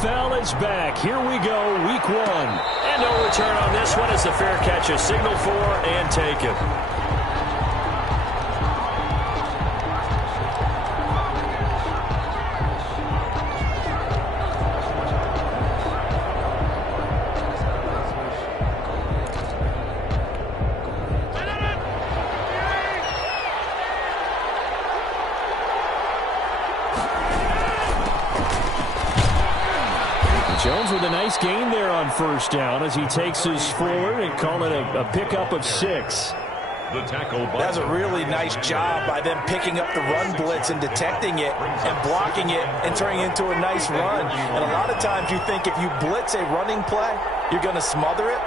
NFL is back. Here we go, week 1. And no return on this one as the fair catch is signaled for and taken. Jones with a nice gain there on first down as he takes us forward and call it a pickup of 6. The tackle. That's a really nice job by them picking up the run blitz and detecting it and blocking it and turning it into a nice run. And a lot of times you think if you blitz a running play, you're going to smother it.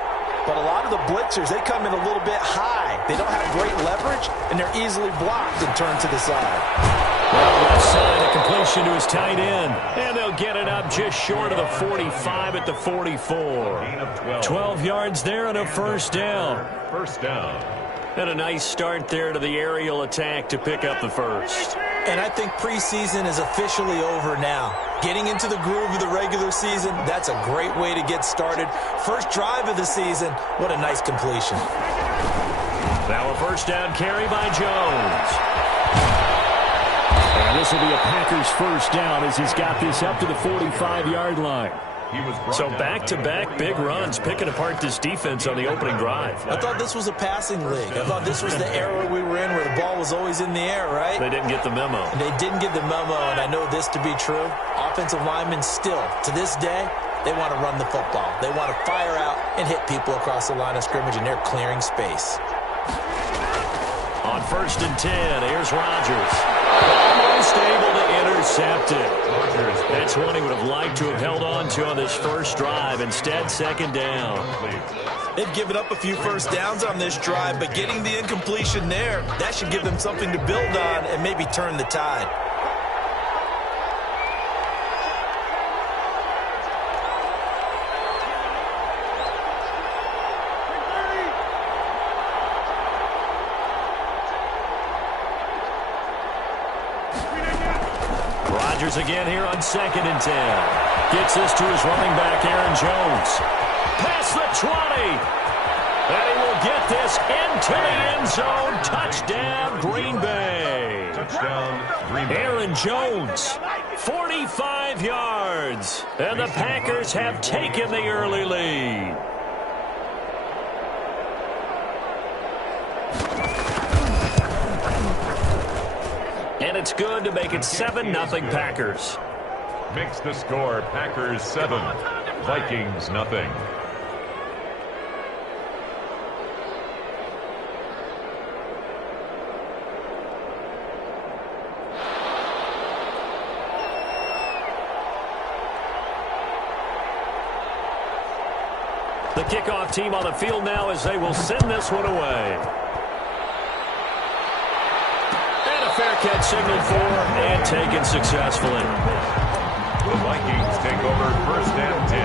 But a lot of the blitzers, they come in a little bit high. They don't have great leverage, and they're easily blocked and turned to the side. Well, left side, a completion to his tight end. And they'll get it up just short of the 45 at the 44. 12 yards there and a first down. First down. And a nice start there to the aerial attack to pick up the first. And I think preseason is officially over now. Getting into the groove of the regular season, that's a great way to get started. First drive of the season, what a nice completion. Now a first down carry by Jones. And this will be a Packers first down as he's got this up to the 45-yard line. So back-to-back big runs picking apart this defense on the opening drive. I thought this was a passing league. I thought this was the era we were in where the ball was always in the air, right? They didn't get the memo. And they didn't get the memo, and I know this to be true. Offensive linemen still, to this day, they want to run the football. They want to fire out and hit people across the line of scrimmage, and they're clearing space. On 1st and 10, here's Rodgers. Almost able to intercept it. That's one he would have liked to have held on to on this first drive. Instead, second down. They've given up a few first downs on this drive, but getting the incompletion there, that should give them something to build on and maybe turn the tide. Rodgers again here on 2nd and 10. Gets this to his running back, Aaron Jones. Past the 20. And he will get this into the end zone. Touchdown, Green Bay. Touchdown, Green Bay. Aaron Jones, 45 yards. And the Packers have taken the early lead. And it's good to make it 7-0 Packers. Makes the score Packers 7, Vikings nothing. The kickoff team on the field now as they will send this one away. Fair catch signaled for and taken successfully. The Vikings take over 1st and 10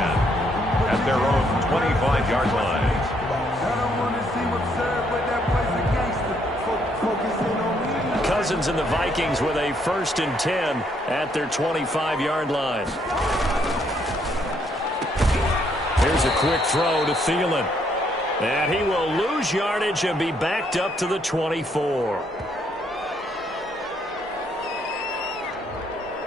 at their own 25-yard line. Cousins and the Vikings with a 1st and 10 at their 25-yard line. Here's a quick throw to Thielen. And he will lose yardage and be backed up to the 24.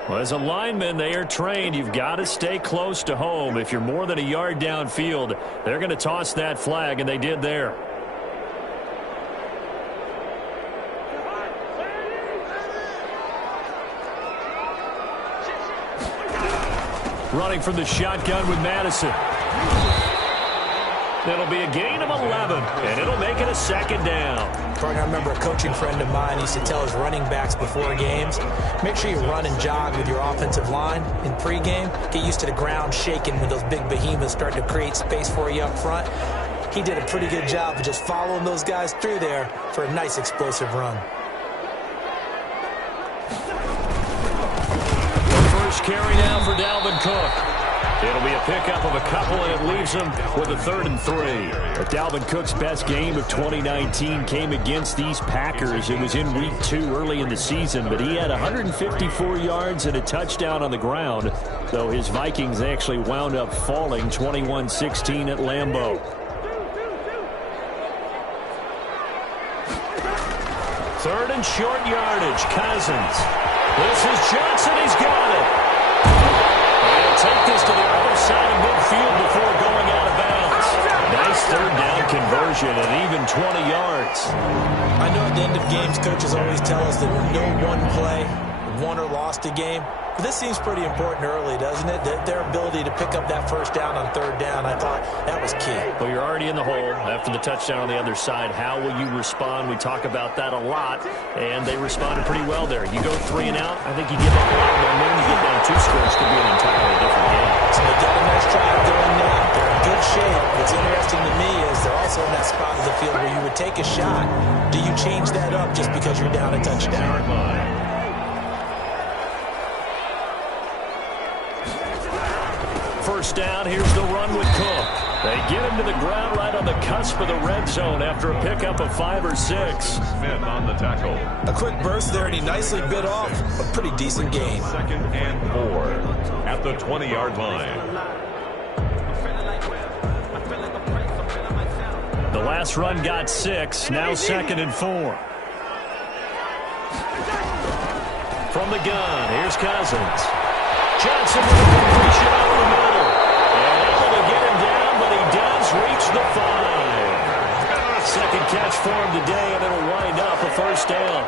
Well, as a lineman, they are trained. You've got to stay close to home. If you're more than a yard downfield, they're going to toss that flag, and they did there. Running from the shotgun with Madison. It'll be a gain of 11, and it'll make it a 2nd down. I remember a coaching friend of mine used to tell his running backs before games, make sure you run and jog with your offensive line in pregame. Get used to the ground shaking when those big behemoths start to create space for you up front. He did a pretty good job of just following those guys through there for a nice explosive run. The first carry now for Dalvin Cook. It'll be a pickup of a couple, and it leaves them with a 3rd and 3. But Dalvin Cook's best game of 2019 came against these Packers. It was in Week 2 early in the season, but he had 154 yards and a touchdown on the ground, though his Vikings actually wound up falling 21-16 at Lambeau. 3rd and short yardage, Cousins. This is Johnson, he's got it. He'll take this to the other side of midfield before going out of bounds. Nice 3rd down conversion and even 20 yards. I know at the end of games, coaches always tell us that no one play won or lost a game. But this seems pretty important early, doesn't it? Their ability to pick up that 1st down on 3rd down, I thought that was key. Well, you're already in the hole after the touchdown on the other side. How will you respond? We talk about that a lot, and they responded pretty well there. You go 3 and out, I think you give up a lot more momentum. You get down 2 scores, could be an entirely different game. So they got a nice drive going now. They're in good shape. What's interesting to me is they're also in that spot of the field where you would take a shot. Do you change that up just because you're down a touchdown? First down, here's the run with Cook. They get him to the ground right on the cusp of the red zone after a pickup of 5 or 6. Smith on the tackle. A quick burst there, and he nicely bit off a pretty decent gain. 2nd and 4 at the 20-yard line. The last run got 6, now 2nd and 4. From the gun, here's Cousins. Johnson with a completion over the middle. And able to get him down, but he does reach the 5. 2nd catch for him today, and it'll wind up a 1st down.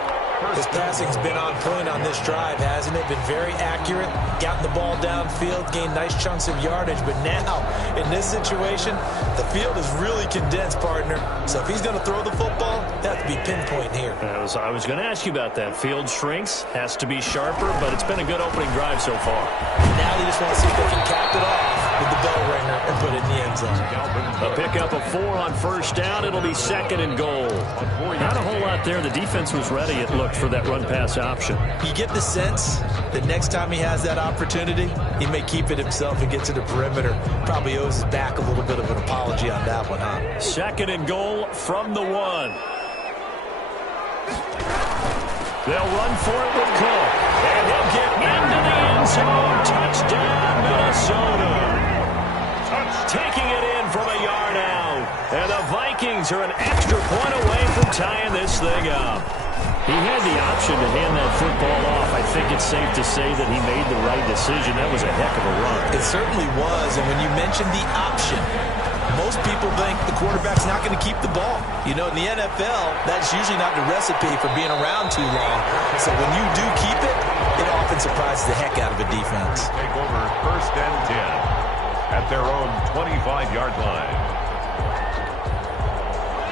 His passing's been on point on this drive, hasn't it? Been very accurate, gotten the ball downfield, gained nice chunks of yardage. But now, in this situation, the field is really condensed, partner. So if he's going to throw the football, that has to be pinpoint here. I was going to ask you about that. Field shrinks, has to be sharper, but it's been a good opening drive so far. Now they just want to see if they can cap it off with the bell ringer and put it in the end zone. A pickup of 4 on 1st down. It'll be 2nd and goal. Not a whole lot there. The defense was ready, it looked, for that run-pass option. You get the sense that next time he has that opportunity, he may keep it himself and get to the perimeter. Probably owes his back a little bit of an apology on that one, huh? 2nd and goal from the 1. They'll run for it with Cook. And he'll get into the end zone. Touchdown, Minnesota. Taking it in from a yard out. And the Vikings are an extra point away from tying this thing up. He had the option to hand that football off. I think it's safe to say that he made the right decision. That was a heck of a run. It certainly was. And when you mentioned the option, most people think the quarterback's not going to keep the ball. You know, in the NFL, that's usually not the recipe for being around too long. So when you do keep it, it often surprises the heck out of a defense. Take over 1st and 10 at their own 25-yard line.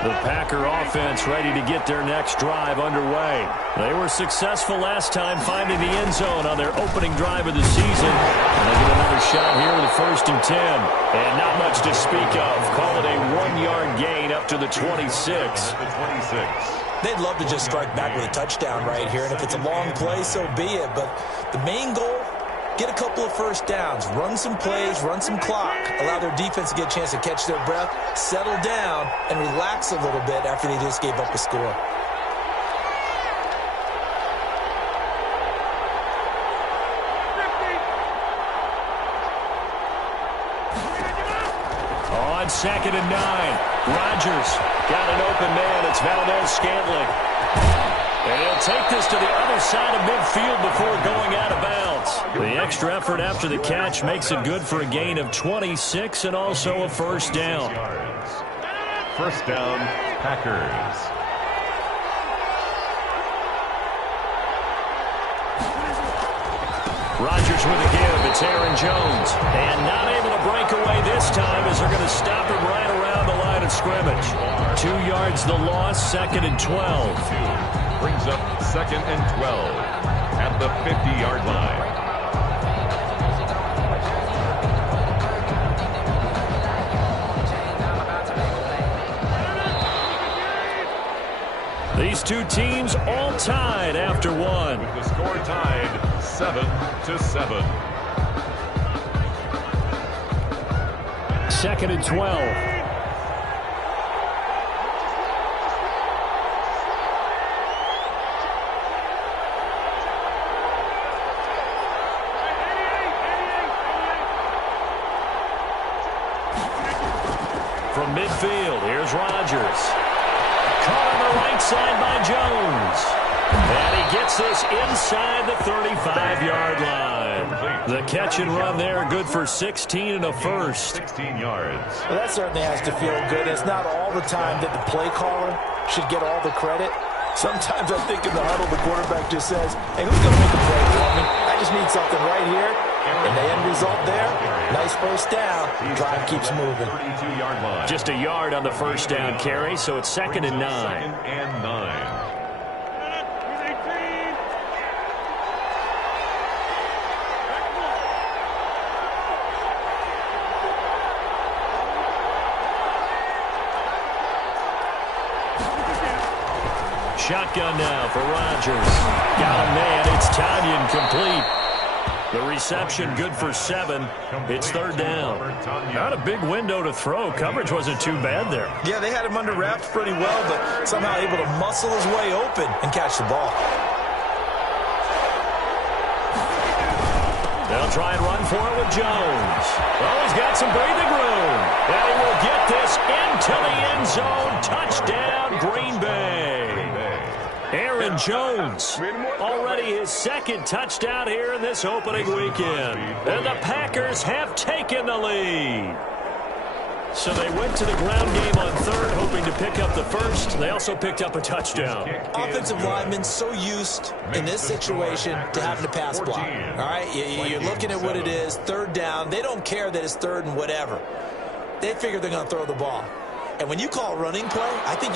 The Packer offense ready to get their next drive underway. They were successful last time finding the end zone on their opening drive of the season. And they get another shot here with a 1st and 10. And not much to speak of. Call it a 1-yard gain up to the 26. They'd love to just strike back with a touchdown right here. And if it's a long play, so be it. But the main goal, get a couple of 1st downs, run some plays, run some clock, allow their defense to get a chance to catch their breath, settle down, and relax a little bit after they just gave up a score. On 2nd and 9, Rodgers got an open man. It's Valdez-Scantling. And he'll take this to the other side of midfield before going out of bounds. The extra effort after the catch makes it good for a gain of 26 and also a 1st down. 1st down, Packers. Rodgers with a give. It's Aaron Jones. And not able to break away this time as they're going to stop him right around the line of scrimmage. 2 yards the loss, 2nd and 12. Brings up 2nd and 12 at the 50-yard line. These two teams all tied after one. With the score tied 7-7. 2nd and 12. From midfield, here's Rodgers. Caught on the right side by Jones. And he gets this inside the 35-yard line. The catch and run there, good for 16 and a first. 16 yards. Well, that certainly has to feel good. It's not all the time that the play caller should get all the credit. Sometimes I think in the huddle, the quarterback just says, hey, who's going to make a play for me? I just need something right here. And the end result there, nice first down. Drive keeps moving. Just a yard on the first down carry, so it's 2nd and 9. 2nd and 9. Shotgun now for Rodgers. Got a man. It's Tanyan complete. The reception good for 7. It's 3rd down. Not a big window to throw. Coverage wasn't too bad there. Yeah, they had him under wraps pretty well, but somehow able to muscle his way open and catch the ball. They'll try and run for it with Jones. Oh, he's got some breathing room. And he will get this into the end zone. Touchdown, Green Bay. Aaron Jones, already his 2nd touchdown here in this opening weekend. And the Packers have taken the lead. So they went to the ground game on 3rd, hoping to pick up the first. They also picked up a touchdown. Offensive linemen so used in this situation to having to pass block. All right, you're looking at what it is, 3rd down. They don't care that it's 3rd and whatever. They figure they're going to throw the ball. And when you call a running play, I think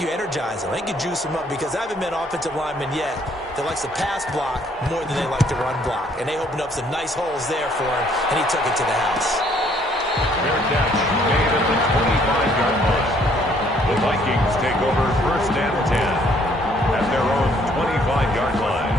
you energize them. I think you juice them up because I haven't met an offensive lineman yet that likes to pass block more than they like to run block. And they opened up some nice holes there for him, and he took it to the house. Fair catch made at the 25-yard line. The Vikings take over 1st and 10 at their own 25-yard line.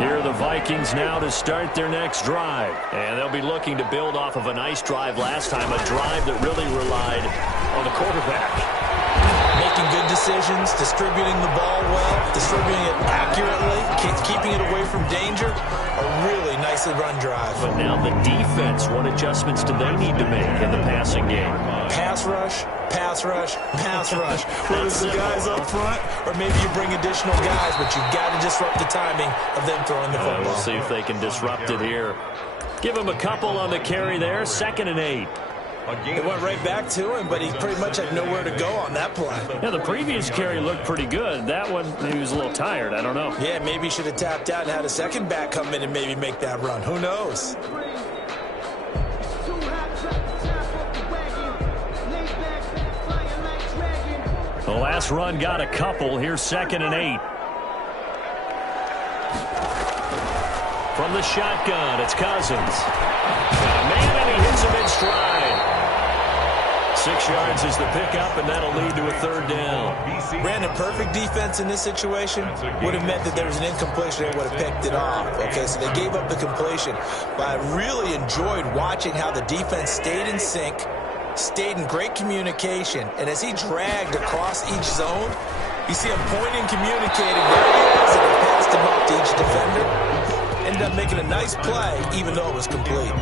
Here are the Vikings now to start their next drive. And they'll be looking to build off of a nice drive last time, a drive that really relied on the quarterback. Making good decisions, distributing the ball well, distributing it accurately, keeping it away from danger. A really nicely run drive. But now the defense, what adjustments do they need to make in the passing game? Pass rush, pass rush, pass rush. Whether it's the guys up front or maybe you bring additional guys, but you've got to disrupt the timing of them throwing the football. We'll see if they can disrupt it here. Give him a couple on the carry there, 2nd and 8. It went right back to him, but he pretty much had nowhere to go on that play. Yeah, the previous carry looked pretty good. That one, he was a little tired. I don't know. Yeah, maybe he should have tapped out and had a second back come in and maybe make that run. Who knows? The last run got a couple. Here's 2nd and 8. From the shotgun, it's Cousins. Man, and he hits him in stride. 6 yards is the pickup, and that'll lead to a 3rd down. Brandon, perfect defense in this situation would have meant that there was an incompletion. They would have picked it off. Okay, so they gave up the completion. But I really enjoyed watching how the defense stayed in sync, stayed in great communication, and as he dragged across each zone, you see him pointing, communicating. There he is, and he passed him up to each defender. Ended up making a nice play, even though it was complete.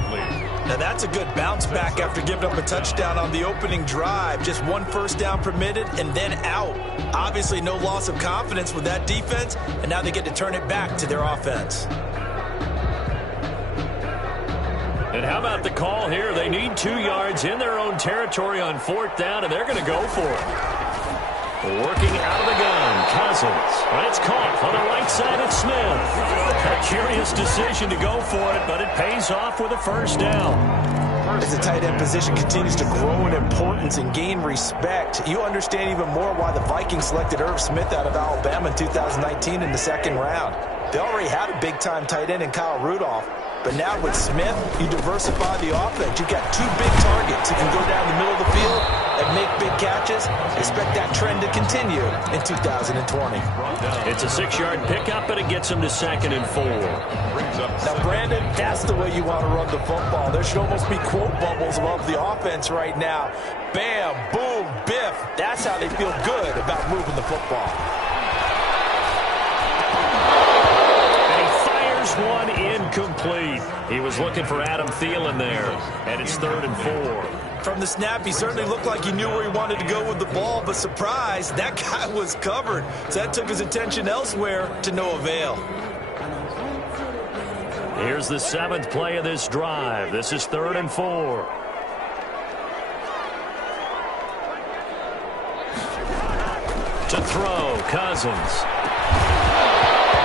Now that's a good bounce back after giving up a touchdown on the opening drive. Just 1 first down permitted and then out. Obviously no loss of confidence with that defense, and now they get to turn it back to their offense. And how about the call here? They need 2 yards in their own territory on 4th down, and they're going to go for it. Working out of the gun, Cousins. And it's caught on the right side of Smith. A curious decision to go for it, but it pays off with a 1st down. As the tight end position continues to grow in importance and gain respect, you understand even more why the Vikings selected Irv Smith out of Alabama in 2019 in the 2nd round. They already had a big-time tight end in Kyle Rudolph, but now with Smith, you diversify the offense. You've got 2 big targets who can go down the middle of the field and make big catches. Expect that trend to continue in 2020. It's a 6-yard pickup, and it gets him to 2nd and 4. Now, Brandon, that's the way you want to run the football. There should almost be quote bubbles above the offense right now. Bam, boom, biff. That's how they feel good about moving the football. One incomplete. He was looking for Adam Thielen there, and it's 3rd and 4. From the snap, he certainly looked like he knew where he wanted to go with the ball, but surprise, that guy was covered. So that took his attention elsewhere to no avail. Here's the 7th play of this drive. This is 3rd and 4. To throw, Cousins.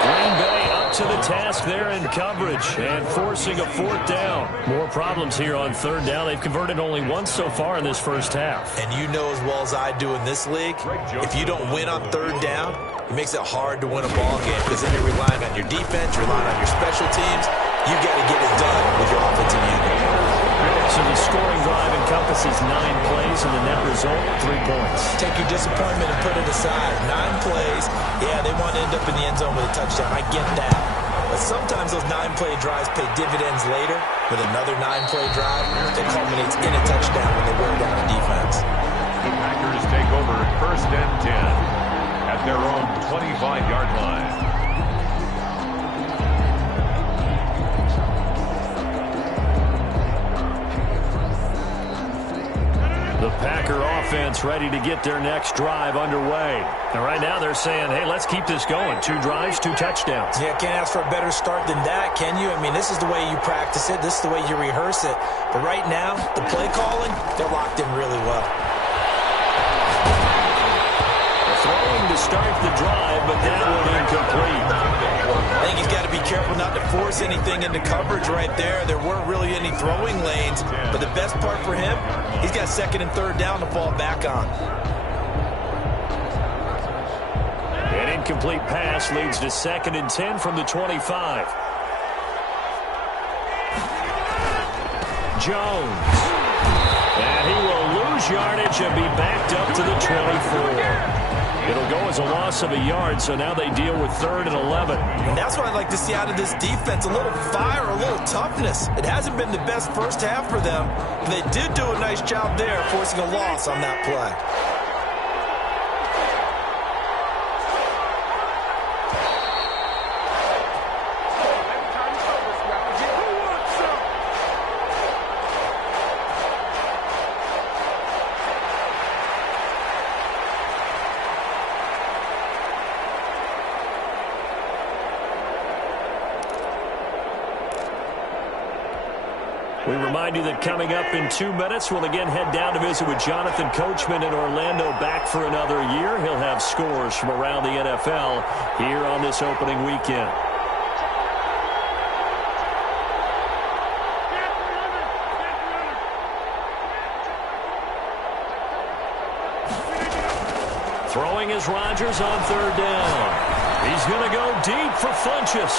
Green Bay to the task there in coverage and forcing a 4th down. More problems here on 3rd down. They've converted only once so far in this first half. And you know as well as I do in this league, if you don't win on 3rd down, it makes it hard to win a ball game because then you're relying on your defense, relying on your special teams. You got to get it done with your offensive unit. So the scoring drive encompasses 9 plays, and the net result, 3 points. Take your disappointment and put it aside. 9 plays. Yeah, they want to end up in the end zone with a touchdown. I get that. But sometimes those 9-play drives pay dividends later with another 9-play drive that culminates in a touchdown when they wear down a defense. The Packers take over 1st and 10 at their own 25-yard line. The Packer offense ready to get their next drive underway. And right now they're saying, hey, let's keep this going. 2 drives, 2 touchdowns. Yeah, can't ask for a better start than that, can you? I mean, this is the way you practice it. This is the way you rehearse it. But right now, the play calling, they're locked in really well. Throwing to start the drive, but that one incomplete. I think he's got to be careful not to force anything into coverage right there. There weren't really any throwing lanes, but the best part for him, he's got 2nd and 3rd down to fall back on. An incomplete pass leads to 2nd and 10 from the 25. Jones. And he will lose yardage and be backed up to the 24. It'll go as a loss of a yard, so now they deal with 3rd and 11. And that's what I'd like to see out of this defense, a little fire, a little toughness. It hasn't been the best first half for them, but they did do a nice job there, forcing a loss on that play. We remind you that coming up in 2 minutes, we'll again head down to visit with Jonathan Coachman in Orlando, back for another year. He'll have scores from around the NFL here on this opening weekend. Throwing is Rodgers on 3rd down. He's going to go deep for Funchess.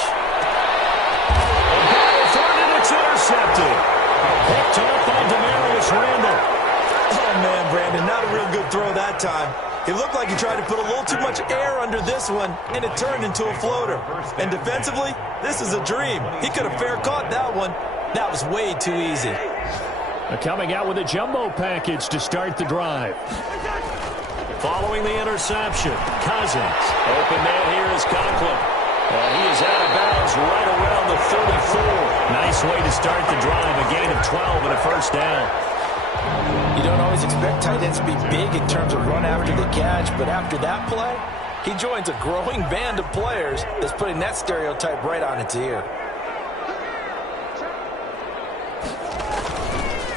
It's intercepted. Picked up by Demarius Randall. Oh, man, Brandon, not a real good throw that time. It looked like he tried to put a little too much air under this one, and it turned into a floater. And defensively, this is a dream. He could have fair caught that one. That was way too easy. Coming out with a jumbo package to start the drive. Following the interception, Cousins. Open man here is Conklin. And he is out of bounds right around the 34. Nice way to start the drive. A gain of 12 and a 1st down. You don't always expect tight ends to be big in terms of run after the catch, but after that play, he joins a growing band of players that's putting that stereotype right on its ear.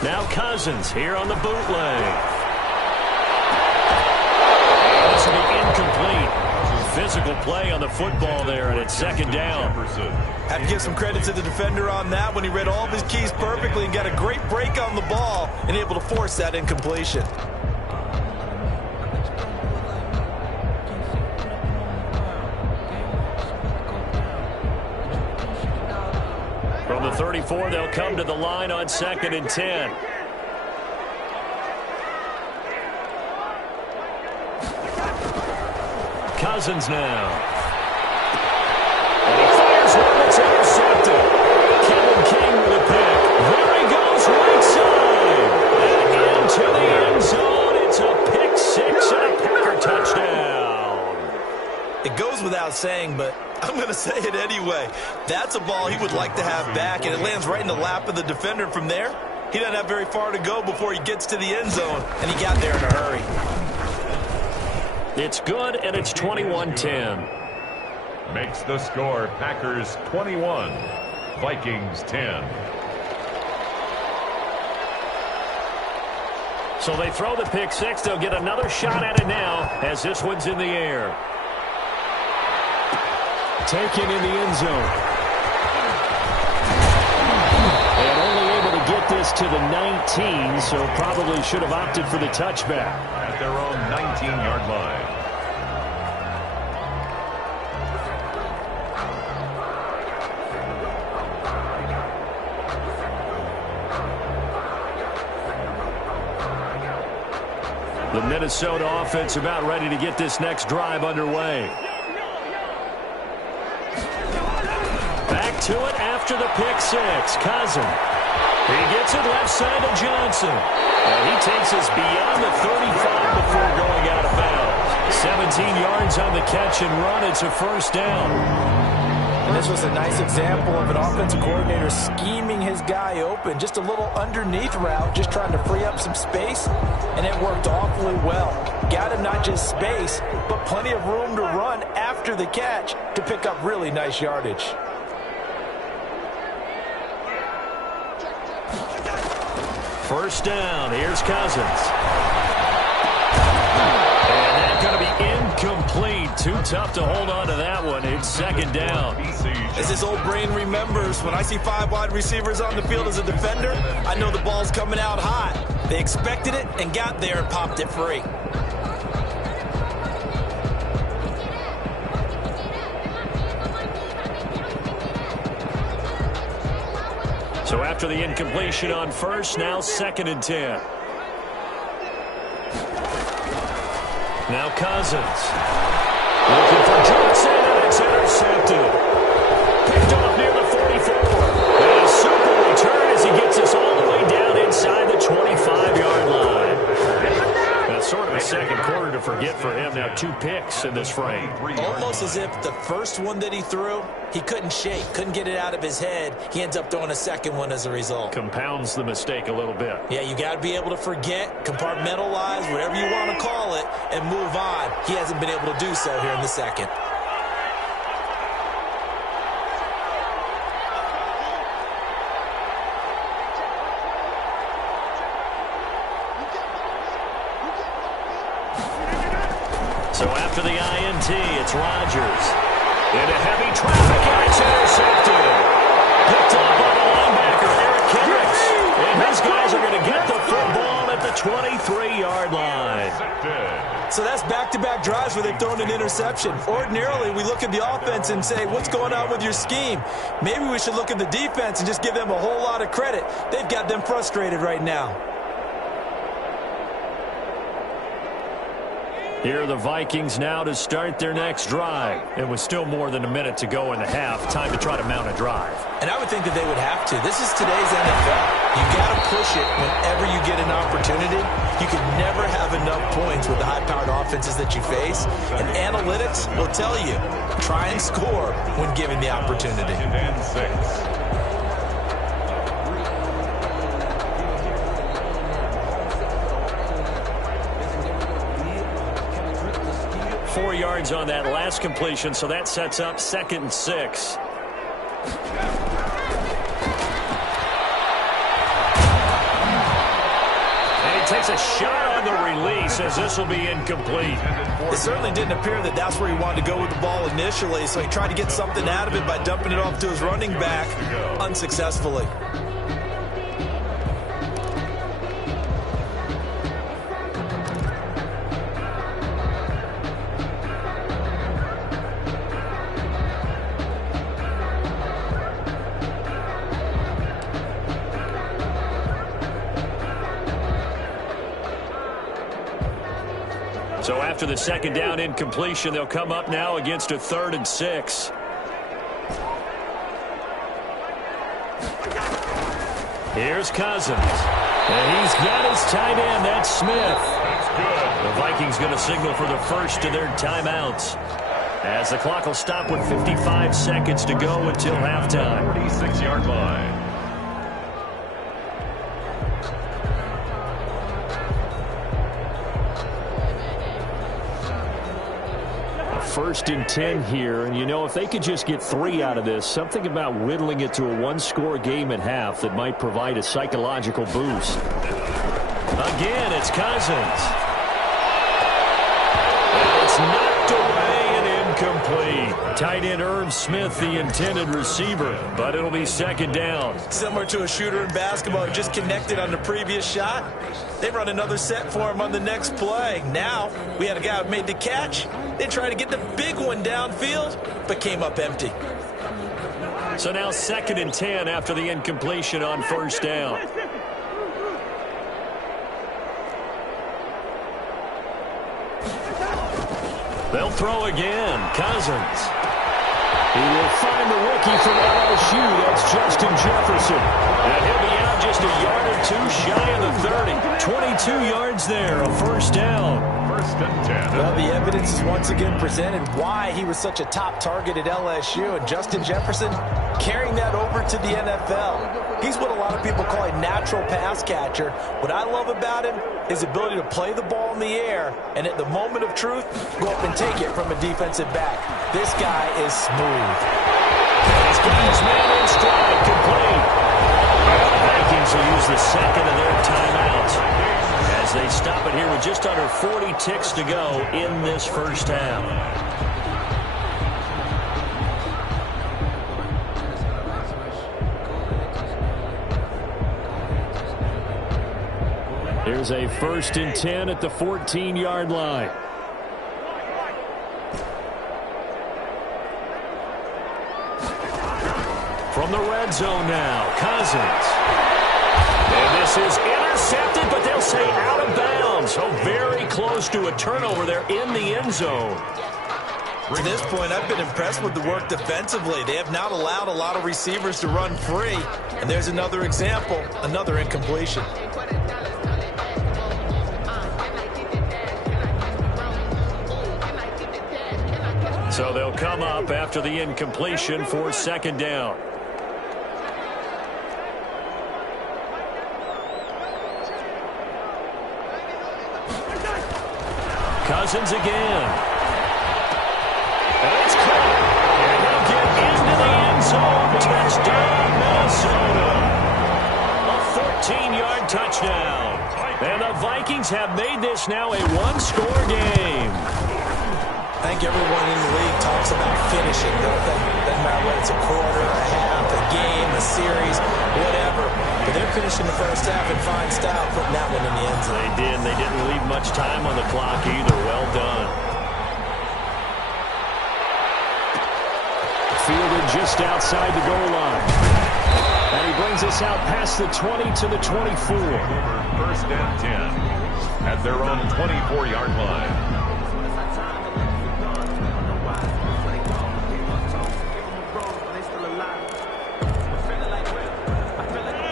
Now Cousins here on the bootleg. And this will be incomplete. Physical play on the football there, and it's 2nd down. Have to give some credit to the defender on that when he read all of his keys perfectly and got a great break on the ball and able to force that incompletion. From the 34, they'll come to the line on 2nd and 10. Cousins now. And he fires one that's intercepted. Kevin King with a pick. There he goes right side. And into the end zone. It's a pick six and a Packer touchdown. It goes without saying, but I'm going to say it anyway. That's a ball he would like to have back, and it lands right in the lap of the defender. From there, he doesn't have very far to go before he gets to the end zone, and he got there in a hurry. It's good, and it's 21-10. Makes the score Packers 21, Vikings 10. So they throw the pick six. They'll get another shot at it now as this one's in the air. Taken in the end zone. And only able to get this to the 19, so probably should have opted for the touchback. At their own 19-yard line. The Minnesota offense about ready to get this next drive underway. Back to it after the pick six. Cousins. He gets it left side to Johnson. And he takes us beyond the 35 before going out of bounds. 17 yards on the catch and run. It's a first down. And this was a nice example of an offensive coordinator scheming his guy open. Just a little underneath route, just trying to free up some space, and it worked awfully well. Got him not just space, but plenty of room to run after the catch to pick up really nice yardage. First down. Here's Cousins. And that's going to be incomplete. Too tough to hold on to that one. It's second down. As his old brain remembers, when I see 5 wide receivers on the field as a defender, I know the ball's coming out hot. They expected it and got there and popped it free. So after the incompletion on first, now second and 10. Now Cousins. Looking for Johnson, and it's intercepted. Picked off near the 44. And a super return as he gets us all the way down inside the 25-yard line. That's sort of a second quarter to forget for him. Now 2 picks in this frame. Almost as if the first one that he threw, he couldn't shake, couldn't get it out of his head. He ends up throwing a second one as a result. Compounds the mistake a little bit. Yeah, you got to be able to forget, compartmentalize, whatever you want to call it, and move on. He hasn't been able to do so here in the second. So after the INT, it's Rodgers. Into heavy traffic, and it's intercepted. Picked up by the linebacker, Eric Kendricks. And his guys are going to get the football at the 23-yard line. So that's back-to-back drives where they've thrown an interception. Ordinarily, we look at the offense and say, what's going on with your scheme? Maybe we should look at the defense and just give them a whole lot of credit. They've got them frustrated right now. Here are the Vikings now to start their next drive. And with still more than a minute to go in the half, time to try to mount a drive. And I would think that they would have to. This is today's NFL. You got to push it whenever you get an opportunity. You can never have enough points with the high-powered offenses that you face. And analytics will tell you, try and score when given the opportunity. And 6. 4 yards on that last completion, so that sets up 2nd and 6. And he takes a shot on the release as this will be incomplete. It certainly didn't appear that that's where he wanted to go with the ball initially, so he tried to get something out of it by dumping it off to his running back unsuccessfully. So after the second down incompletion, they'll come up now against a 3rd and 6. Here's Cousins. And he's got his tight end. That's Smith. That's good. The Vikings going to signal for the first of their timeouts, as the clock will stop with 55 seconds to go until halftime. 46-yard line. First and 10 here, and you know, if they could just get 3 out of this, something about whittling it to a 1-score game at half that might provide a psychological boost. Again, it's Cousins. And it's knocked away and incomplete. Tight end Irv Smith, the intended receiver, but it'll be second down. Similar to a shooter in basketball who just connected on the previous shot. They run another set for him on the next play. Now, we had a guy who made the catch. They tried to get the big one downfield, but came up empty. So now second and 10 after the incompletion on first down. They'll throw again. Cousins. He will find the rookie from LSU. That's Justin Jefferson. And he'll be out just a yard or two shy of the 30. 22 yards there, a first down. First and 10. Well, the evidence is once again presented why he was such a top target at LSU. And Justin Jefferson carrying that over to the NFL. He's what a lot of people call a natural pass catcher. What I love about him is his ability to play the ball in the air and at the moment of truth, go up and take it from a defensive back. This guy is smooth. He's got his man in stride, complete. The Vikings will use the second of their timeouts as they stop it here with just under 40 ticks to go in this first half. Here's a first and 10 at the 14-yard line. From the red zone now, Cousins. And this is intercepted, but they'll say out of bounds. So very close to a turnover there in the end zone. To this point, I've been impressed with the work defensively. They have not allowed a lot of receivers to run free. And there's another example, another incompletion. So they'll come up after the incompletion for second down. Cousins again. And it's caught. And he'll get into the end zone. Touchdown, Minnesota. A 14-yard touchdown. And the Vikings have made this now a 1-score game. I think everyone in the league talks about finishing, don't they? Doesn't matter whether it's a quarter, a half, a game, a series, whatever. But they're finishing the first half in fine style, putting that one in the end zone. They did. They didn't leave much time on the clock either. Well done. Fielded just outside the goal line. And he brings us out past the 20 to the 24. First and 10 at their own 24-yard line.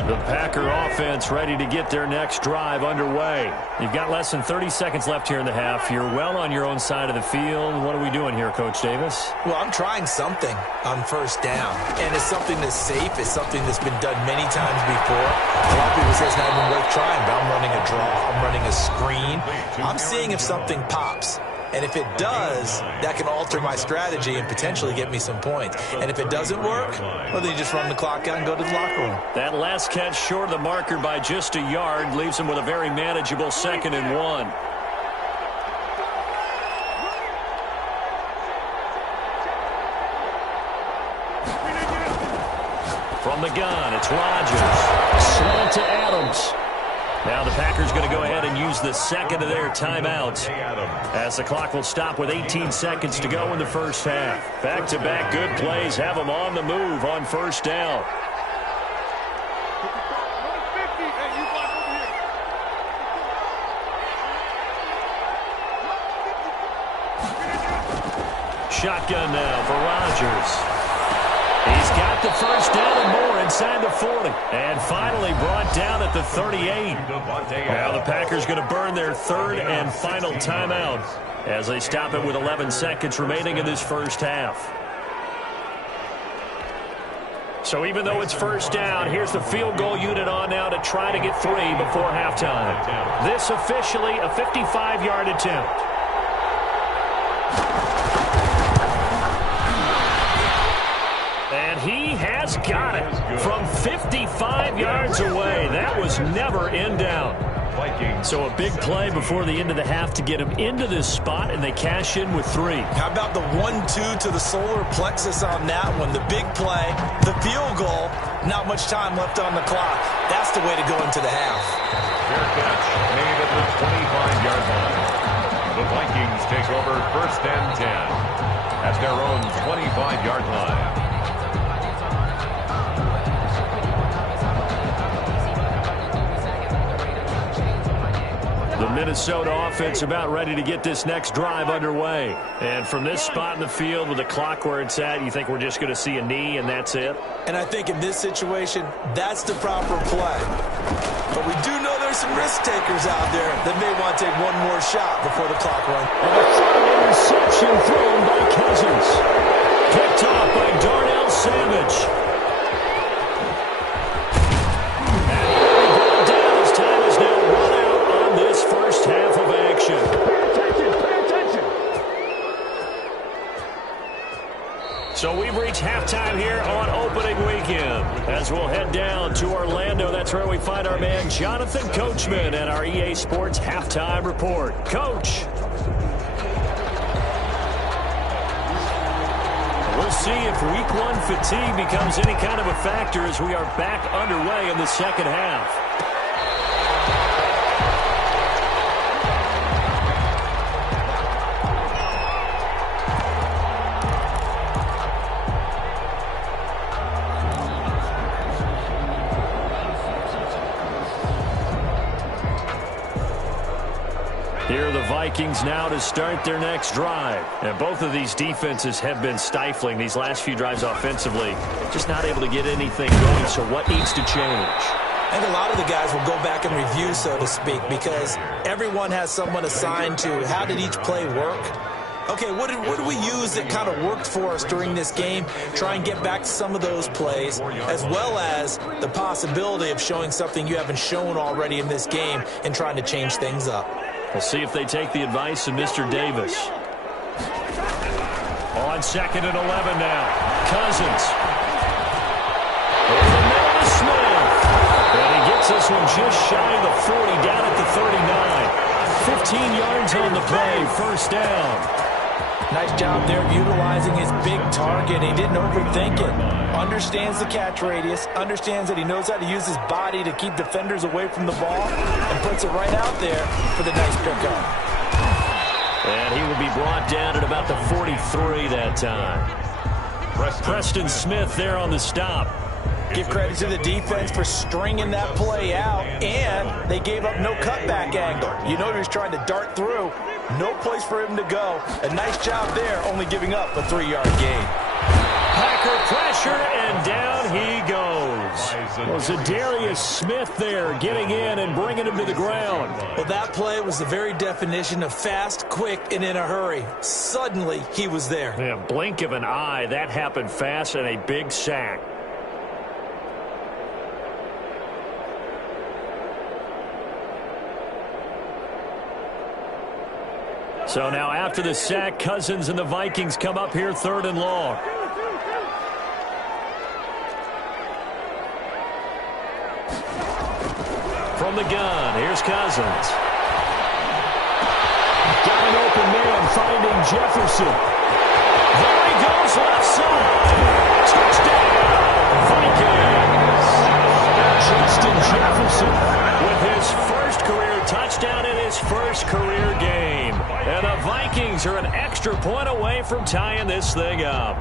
The Packer offense ready to get their next drive underway. You've got less than 30 seconds left here in the half. You're well on your own side of the field. What are we doing here, Coach Davis? Well, I'm trying something on first down. And it's something that's safe. It's something that's been done many times before. A lot of people say it's not even worth trying, but I'm running a draw. I'm running a screen. I'm seeing if something pops. And if it does, that can alter my strategy and potentially get me some points. And if it doesn't work, well, then you just run the clock out and go to the locker room. That last catch short of the marker by just a yard leaves him with a very manageable 2nd and 1. From the gun, it's Rodgers. Slant to Adams. Now the Packers going to go ahead and use the second of their timeouts as the clock will stop with 18 seconds to go in the first half. Back-to-back good plays have them on the move on first down. Shotgun now for Rodgers. He's got the first down and more inside the 40. And finally brought down at the 38. Now the Packers going to burn their third and final timeout as they stop it with 11 seconds remaining in this first half. So even though it's first down, here's the field goal unit on now to try to get 3 before halftime. This officially a 55-yard attempt. And he has got it from 55 yards away. That was never in doubt. So a big play before the end of the half to get him into this spot, and they cash in with 3. How about the 1-2 to the solar plexus on that one? The big play, the field goal, not much time left on the clock. That's the way to go into the half. Fair catch made at the 25-yard line. The Vikings take over first and 10 at their own 25-yard line. The Minnesota offense about ready to get this next drive underway. And from this spot in the field with the clock where it's at, you think we're just going to see a knee and that's it? And I think in this situation, that's the proper play. But we do know there's some risk takers out there that may want to take one more shot before the clock runs. And a third interception thrown by Cousins. Picked off by Darnell Savage. Half of action. Pay attention. So we've reached halftime here on opening weekend. As we'll head down to Orlando, that's where we find our man Jonathan Coachman and our EA Sports Halftime Report. Coach. We'll see if week 1 fatigue becomes any kind of a factor as we are back underway in the second half. Here are the Vikings now to start their next drive. And both of these defenses have been stifling these last few drives offensively. Just not able to get anything going, so what needs to change? I think a lot of the guys will go back and review, so to speak, because everyone has someone assigned to how did each play work. Okay, what did we use that kind of worked for us during this game? Try and get back to some of those plays, as well as the possibility of showing something you haven't shown already in this game and trying to change things up. We'll see if they take the advice of Mr. Davis. On 2nd and 11 now. Cousins. Over the middle to Smith. And he gets this one just shy of the 40, down at the 39. 15 yards on the play, first down. Nice job there of utilizing his big target. He didn't overthink it. Understands the catch radius. Understands that he knows how to use his body to keep defenders away from the ball. And puts it right out there for the nice pickup. And he will be brought down at about the 43 that time. Preston Smith there on the stop. Give credit to the defense for stringing that play out. And they gave up no cutback angle. You know he was trying to dart through. No place for him to go. A nice job there, only giving up a 3-yard gain. Packer pressure, and down he goes. Was Zadarius Smith there getting in and bringing him to the ground? Well, that play was the very definition of fast, quick, and in a hurry. Suddenly, he was there. Yeah, blink of an eye. That happened fast and a big sack. So now after the sack, Cousins and the Vikings come up here 3rd and long. From the gun, here's Cousins. Got an open man, finding Jefferson. There he goes, left side. Touchdown, Vikings. Justin Jefferson with his first career touchdown in his first career game. And the Vikings are an extra point away from tying this thing up.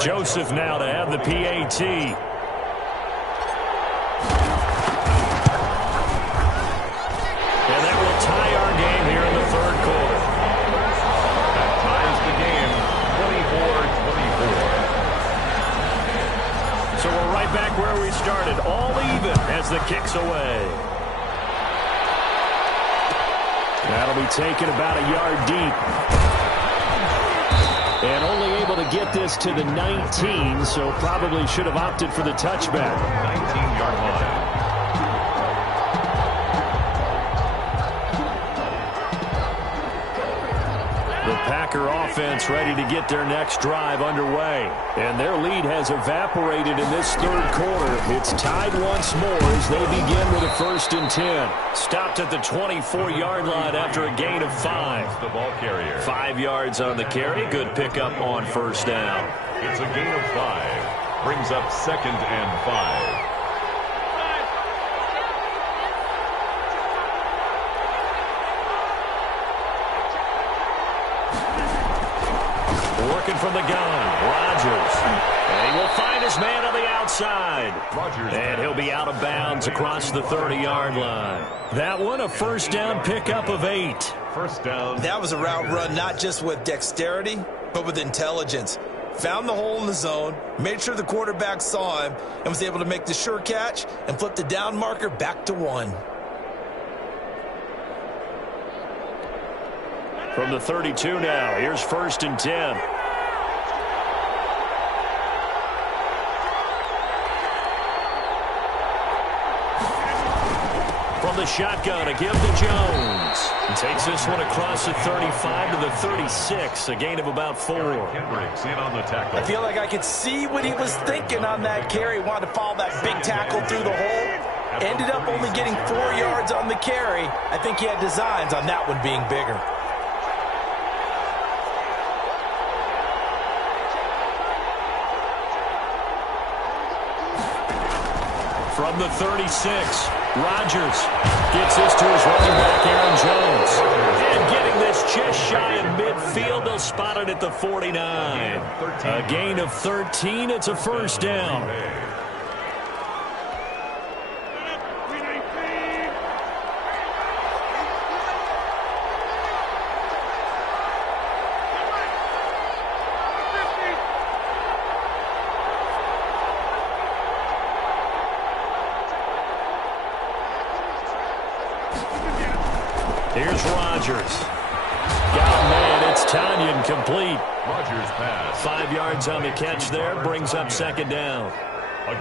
Joseph now to have the PAT. And that will tie our game here in the third quarter. That ties the game 24-24. So we're right back where we started, all even as the kick's away. That'll be taken about a yard deep. And only able to get this to the 19, so probably should have opted for the touchback. 19-yard line. The Packer offense ready to get their next drive underway. And their lead has evaporated in this third quarter. It's tied once more as they begin with a 1st and 10. Stopped at the 24-yard line after a gain of 5. The ball carrier. 5 yards on the carry. Good pickup on 1st down. It's a gain of 5. Brings up 2nd and 5. Working from the gun, Rodgers. And he will find his man on the outside. Rodgers. And he'll be out of bounds across the 30-yard line. That one, a 1st down pickup of 8. 1st down. That was a route run not just with dexterity, but with intelligence. Found the hole in the zone, made sure the quarterback saw him, and was able to make the sure catch and flip the down marker back to 1. From the 32 now, here's 1st and 10. From the shotgun, a give to Jones. He takes this one across the 35 to the 36, a gain of about 4. Kendricks in on the tackle. I feel like I could see what he was thinking on that carry. Wanted to follow that big tackle through the hole. Ended up only getting 4 yards on the carry. I think he had designs on that one being bigger. From the 36, Rodgers gets this to his running back, Aaron Jones. And getting this just shy of midfield, they'll spot it at the 49. A gain of 13, it's a 1st down. Here's Rodgers. Got a man. It's Tanyan complete. Rodgers pass. 5 yards on the catch there. Brings up 2nd down.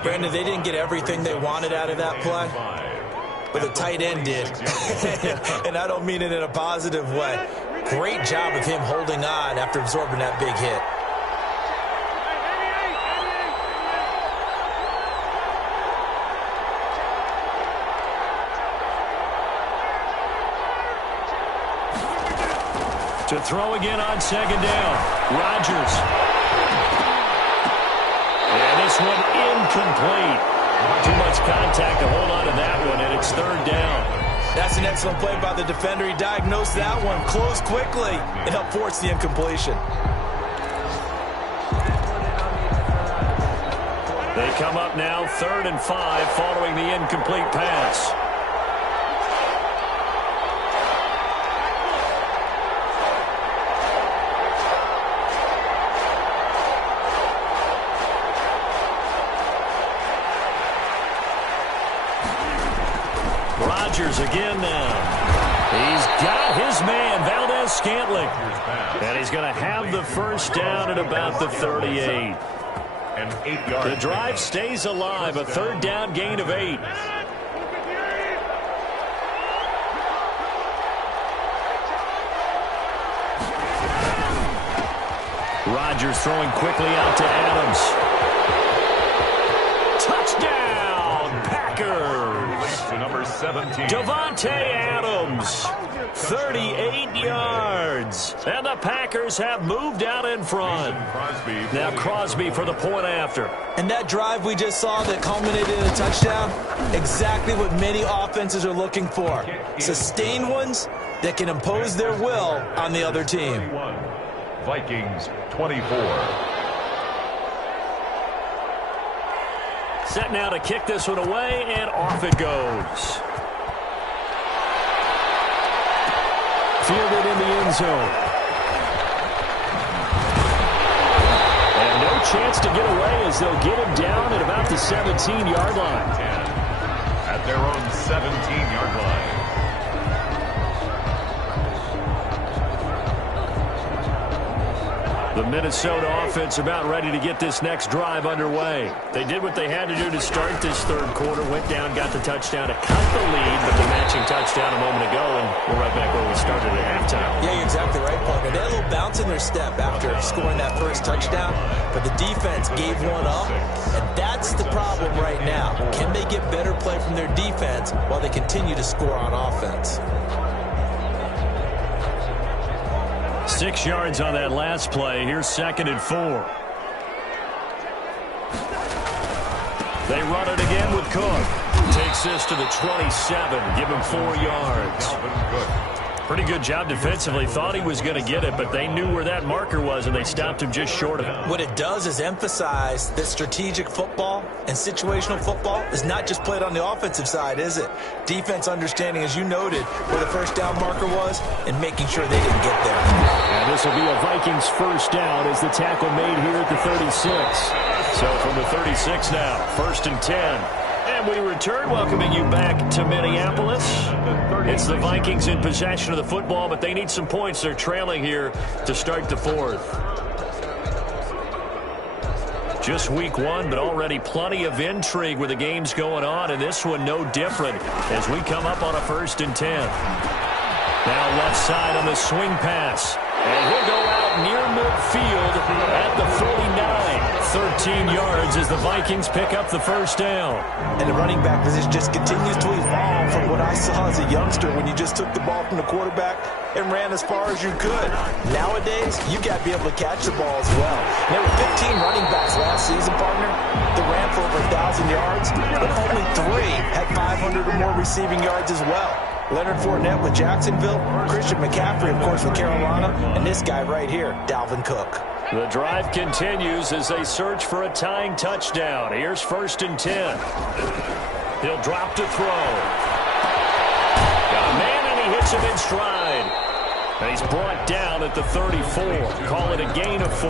Brandon, they didn't get everything they wanted out of that play, but the tight end did. And I don't mean it in a positive way. Great job of him holding on after absorbing that big hit. To throw again on 2nd down. Rodgers. And this one incomplete. Too much contact to hold on to that one, and it's 3rd down. That's an excellent play by the defender. He diagnosed that one, closed quickly, and helped force the incompletion. They come up now 3rd and 5 following the incomplete pass. Rodgers again now. He's got his man, Valdez-Scantling. And he's going to have the 1st down at about the 38. An 8-yard. The drive stays alive, a 3rd down gain of 8. Rodgers throwing quickly out to Adams. Touchdown, Packers. To number 17. Davante Adams, 38 yards. And the Packers have moved out in front. Now Crosby for the point after. And that drive we just saw that culminated in a touchdown, exactly what many offenses are looking for. Sustained ones that can impose their will on the other team. Vikings 24. Set now to kick this one away, and off it goes. Fielded in the end zone. And no chance to get away as they'll get him down at about the 17-yard line. At their own 17-yard line. The Minnesota offense about ready to get this next drive underway. They did what they had to do to start this third quarter, went down, got the touchdown to cut the lead, but the matching touchdown a moment ago, and we're right back where we started at halftime. Yeah, you're exactly right, Parker. They had a little bounce in their step after scoring that first touchdown, but the defense gave one up, and that's the problem right now. Can they get better play from their defense while they continue to score on offense? 6 yards on that last play. Here's 2nd and 4. They run it again with Cook. Takes this to the 27. Give him 4 yards. Pretty good job defensively. Thought he was going to get it, but they knew where that marker was, and they stopped him just short of it. What it does is emphasize that strategic football and situational football is not just played on the offensive side, is it? Defense understanding, as you noted, where the first down marker was and making sure they didn't get there. And this will be a Vikings first down as the tackle made here at the 36. So from the 36 now, 1st and 10. And we return, welcoming you back to Minneapolis. It's the Vikings in possession of the football, but they need some points. They're trailing here to start the 4th. Just week 1, but already plenty of intrigue with the games going on, and this one no different as we come up on a 1st and 10. Now left side on the swing pass, and he'll go out near midfield at the 49. 13 yards as the Vikings pick up the first down. And the running back position just continues to evolve from what I saw as a youngster when you just took the ball from the quarterback and ran as far as you could. Nowadays, you got to be able to catch the ball as well. There were 15 running backs last season, partner, that ran for over 1,000 yards, but only 3 had 500 or more receiving yards as well. Leonard Fournette with Jacksonville, Christian McCaffrey, of course, with Carolina, and this guy right here, Dalvin Cook. The drive continues as they search for a tying touchdown. Here's 1st and 10. He'll drop to throw. Got a man, and he hits him in stride. And he's brought down at the 34. Call it a gain of 4.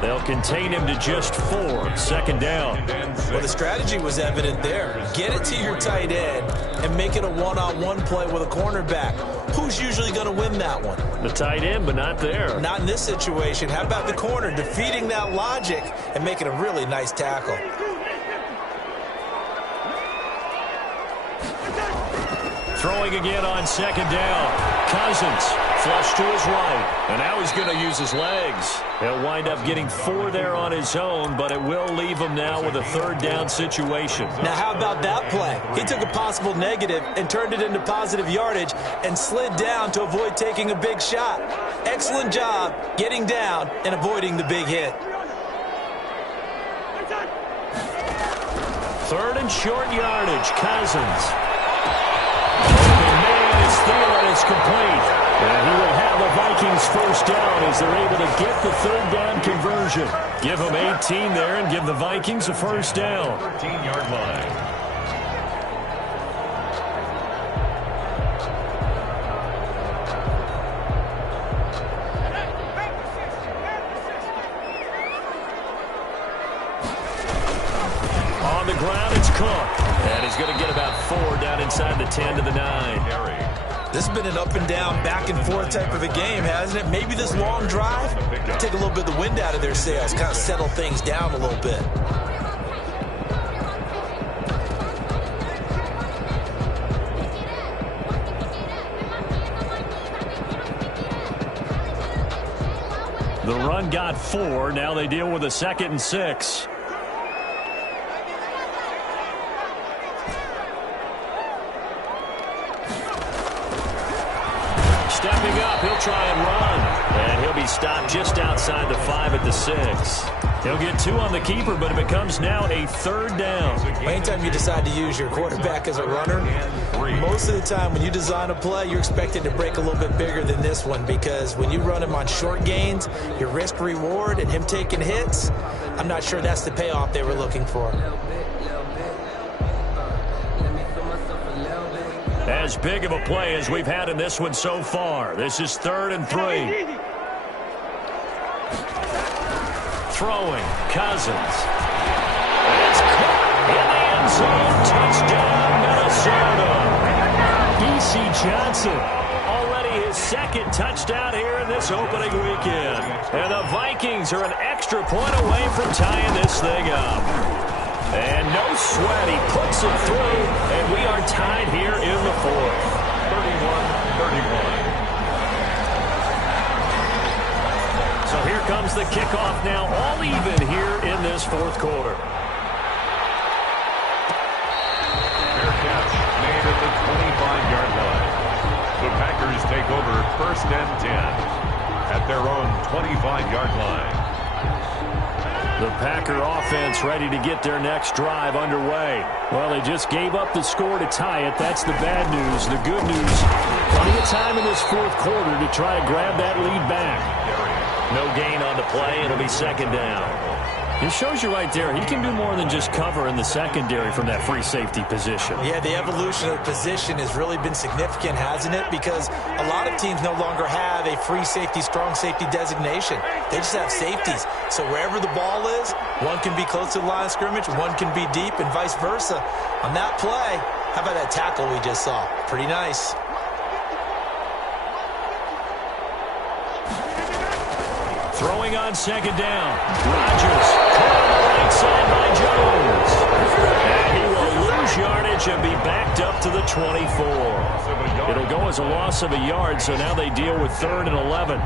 They'll contain him to just 4. 2nd down. Well, the strategy was evident there. Get it to your tight end and make it a one-on-one play with a cornerback. Who's usually going to win that one? The tight end, but not there. Not in this situation. How about the corner defeating that logic and making a really nice tackle? Throwing again on 2nd down. Cousins flush to his right, and now he's going to use his legs. He'll wind up getting 4 there on his own, but it will leave him now with a 3rd down situation. Now, how about that play? He took a possible negative and turned it into positive yardage and slid down to avoid taking a big shot. Excellent job getting down and avoiding the big hit. 3rd and short yardage, Cousins. The man is Thielen is complete. And he will have the Vikings first down as they're able to get the 3rd down conversion. Give them 18 there and give the Vikings a first down. 13-yard line. On the ground, it's Cook. And he's going to get about 4 down inside the 10 to the 9. This has been an up-and-down, back-and-forth type of a game, hasn't it? Maybe this long drive take a little bit of the wind out of their sails, kind of settle things down a little bit. The run got 4. Now they deal with a 2nd and 6. Stepping up, he'll try and run. And he'll be stopped just outside the 5 at the 6. He'll get 2 on the keeper, but it becomes now a 3rd down. Anytime you decide to use your quarterback as a runner, most of the time when you design a play, you're expected to break a little bit bigger than this one, because when you run him on short gains, your risk-reward and him taking hits, I'm not sure that's the payoff they were looking for. As big of a play as we've had in this one so far. This is 3rd and 3. Throwing, Cousins. It's caught in the end zone. Touchdown, Minnesota. B.C. Johnson. Already his 2nd touchdown here in this opening weekend. And the Vikings are an extra point away from tying this thing up. And no sweat, he puts it through, and we are tied here in the 4th. 31-31. So here comes the kickoff now, all even here in this 4th quarter. Fair catch made at the 25-yard line. The Packers take over 1st and 10 at their own 25-yard line. The Packer offense ready to get their next drive underway. Well, they just gave up the score to tie it. That's the bad news. The good news, plenty of time in this 4th quarter to try to grab that lead back. No gain on the play. It'll be 2nd down. It shows you right there, he can do more than just cover in the secondary from that free safety position. Yeah, the evolution of the position has really been significant, hasn't it? Because a lot of teams no longer have a free safety, strong safety designation. They just have safeties. So wherever the ball is, one can be close to the line of scrimmage, one can be deep, and vice versa. On that play, how about that tackle we just saw? Pretty nice. Throwing on 2nd down. Rodgers caught on the right side by Jones. And he will lose yardage and be backed up to the 24. It'll go as a loss of a yard, so now they deal with 3rd and 11.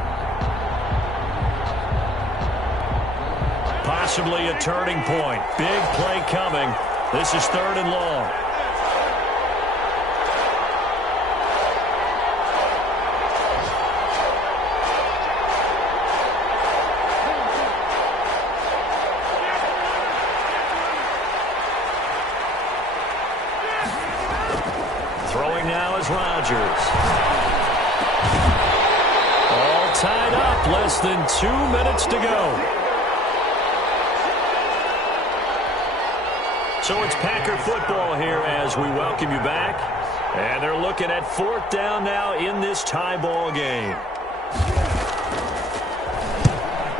Possibly a turning point. Big play coming. This is 3rd and long. Rodgers. All tied up. Less than 2 minutes to go. So it's Packer football here as we welcome you back. And they're looking at 4th down now in this tie ball game.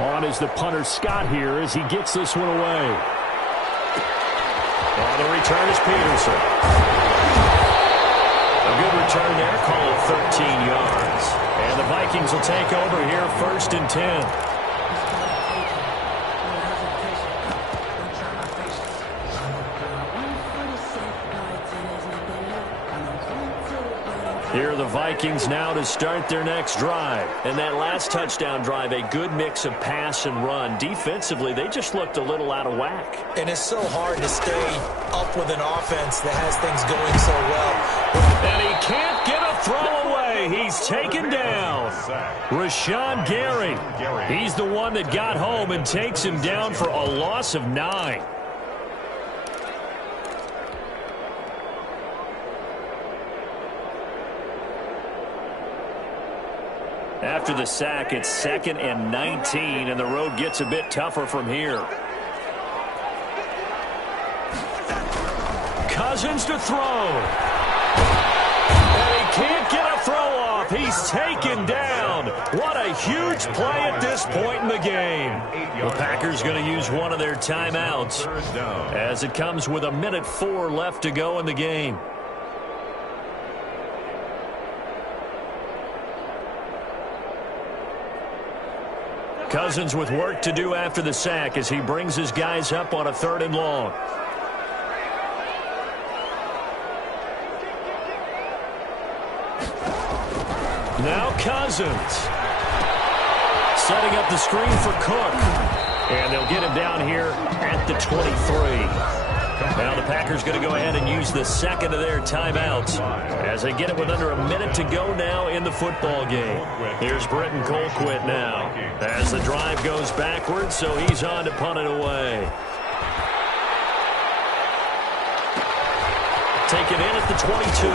On is the punter Scott here as he gets this one away. On the return is Peterson. A good return there, call it 13 yards. And the Vikings will take over here 1st and 10. Here are the Vikings now to start their next drive. And that last touchdown drive, a good mix of pass and run. Defensively, they just looked a little out of whack. And it's so hard to stay up with an offense that has things going so well. And he can't get a throw away. He's taken down. Rashawn Gary. He's the one that got home and takes him down for a loss of 9. After the sack, it's 2nd and 19, and the road gets a bit tougher from here. Cousins to throw. And he can't get a throw off. He's taken down. What a huge play at this point in the game. The Packers going to use one of their timeouts as it comes with 1:04 left to go in the game. Cousins with work to do after the sack as he brings his guys up on a 3rd and long. Now Cousins. Setting up the screen for Cook. And they'll get him down here at the 23. Now the Packers going to go ahead and use the 2nd of their timeouts as they get it with under 1 minute to go now in the football game. Here's Britton Colquitt now as the drive goes backwards, so he's on to punt it away. Taken in at the 22.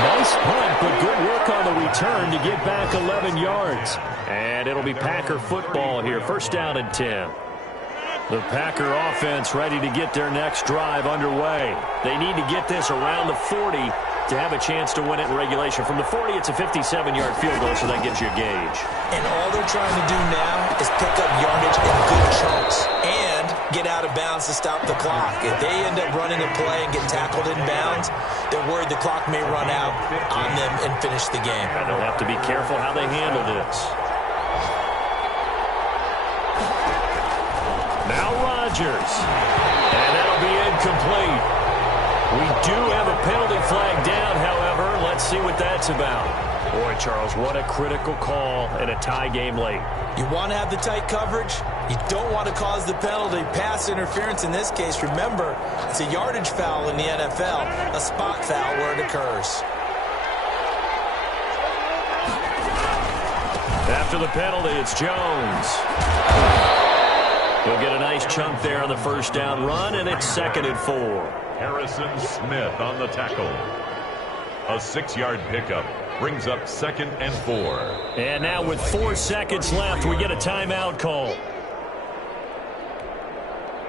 Nice punt, but good work on the return to get back 11 yards. And it'll be Packer football here, 1st down and 10. The Packer offense ready to get their next drive underway. They need to get this around the 40 to have a chance to win it in regulation. From the 40, it's a 57-yard field goal, so that gives you a gauge. And all they're trying to do now is pick up yardage in good chunks and get out of bounds to stop the clock. If they end up running a play and get tackled in bounds, they're worried the clock may run out on them and finish the game. And they'll have to be careful how they handle this. Now Rodgers. And that'll be incomplete. We do have a penalty flag down, however. Let's see what that's about. Boy, Charles, what a critical call in a tie game late. You want to have the tight coverage. You don't want to cause the penalty. Pass interference in this case, remember, it's a yardage foul in the NFL, a spot foul where it occurs. After the penalty, it's Jones. He'll get a nice chunk there on the first down run, and it's 2nd and 4. Harrison Smith on the tackle. A 6-yard pickup brings up 2nd and 4. And now with 4 seconds left, we get a timeout call.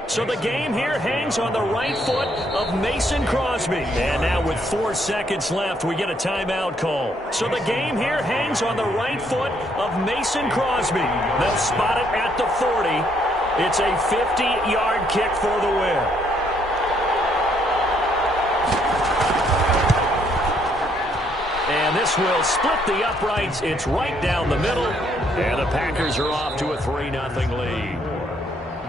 So the game here hangs on the right foot of Mason Crosby. And now with 4 seconds left, we get a timeout call. So the game here hangs on the right foot of Mason Crosby. They'll spot it at the 40. It's a 50-yard kick for the win. And this will split the uprights. It's right down the middle. And the Packers are off to a 3-0 lead.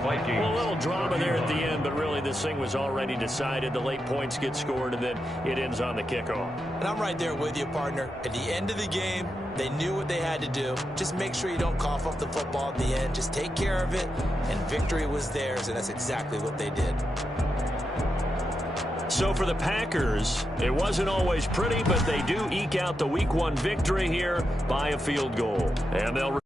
Vikings. Well, a little drama there at the end, but really this thing was already decided. The late points get scored, and then it ends on the kickoff. And I'm right there with you, partner. At the end of the game, they knew what they had to do. Just make sure you don't cough up the football at the end. Just take care of it, and victory was theirs, and that's exactly what they did. So for the Packers, it wasn't always pretty, but they do eke out the Week 1 victory here by a field goal. And they'll